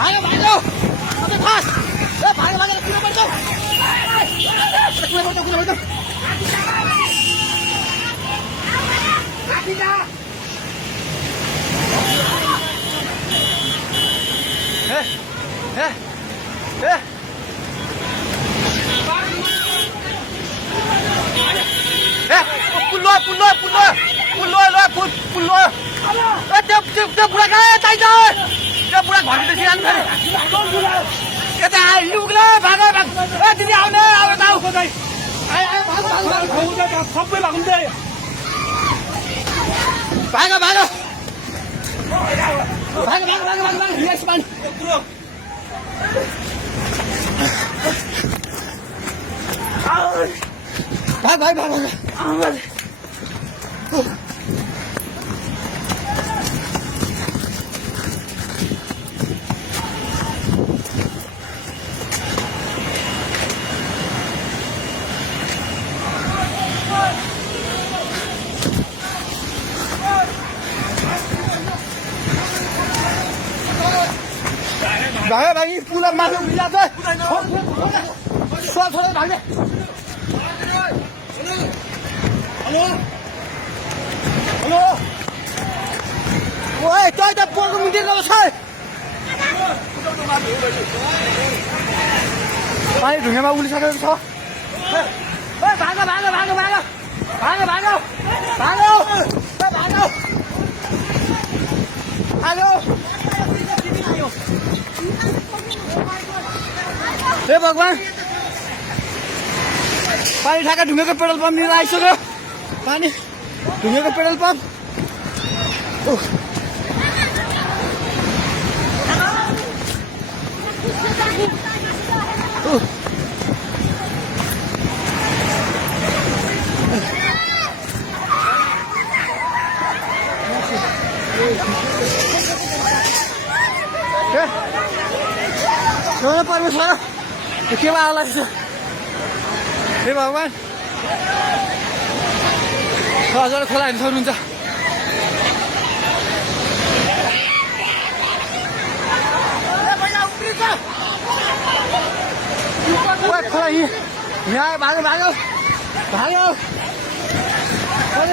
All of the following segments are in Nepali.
भागो भागो अबे फास ए भागो भागो किन पर्छ किन पर्छ आकिजा ए पुल्लो त्यो बुढा कहाँ चाहिन्छ त्यो बुढा घरभित्र सिरानु फेरि यता लुग्ला भाग ए दिदी आउने अब जाऊ सबै भाग भाग यस मान भाग भागी पुला माथि मिला छ छोडे भाग्ने हेलो ओए तै त पोको मिटिङ गर्छ पानी ढुङ्गामा उलिसकेको छ भागो हेलो हे भगवान पानी ठाका ढुङ्गेको पेट्रोल पम्प लिएर आइसक्यो पानी ढुङ्गेको पेट्रोल पम्प परमेश्वर के आला हे भगवान हजुर खोला हेर्नु सक्नुहुन्छ खोला यहाँ भाग्यो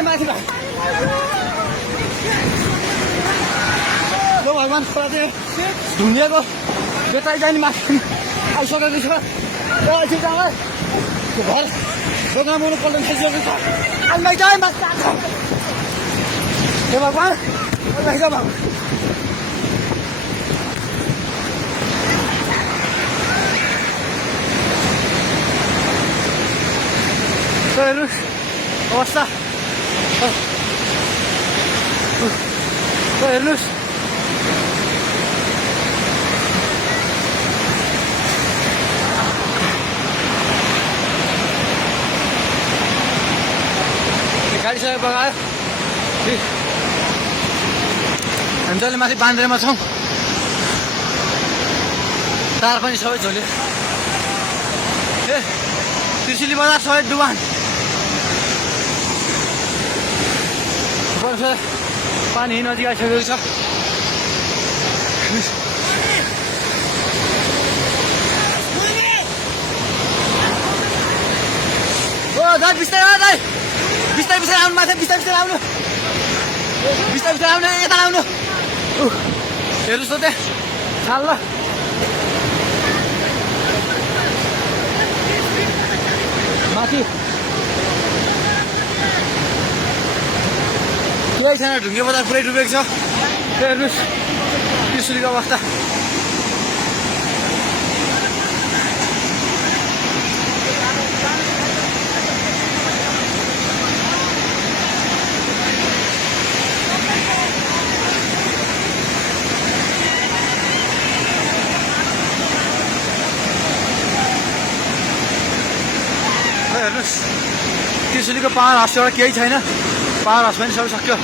माथि भगवान खोला चाहिँ ढुङ्गेको बेताइ जाने माथि आइसकेको छ एकछिन घर दोकान बनाउनु पल्ट खाइसकेको छ आइमाइ जाए माथि हे भगवान हेर्नुहोस् अवस्था हेर्नुहोस् गाडी सबै बगायो हामी जहिले माथि बान्द्रेमा छौँ तार पनि सबै झोल्यो ए त्रिशुली बजार सबै डुबान पानी नजिक आइसकेको छ ओ दाइ बिस्तारै आउनु माथि बिस्तारै आउनु यता आउनु हेर्नुहोस् त त्यहाँ छाल ल माथि पुरै छैन ढुङ्गे बजार पुरै डुबेको छ हेर्नुहोस् त्रिशुलीको अवस्था हेर्नुहोस् त्रिशुलीको पावर हाउसबाट केही छैन पावर हाउस पनि सबै सक्यो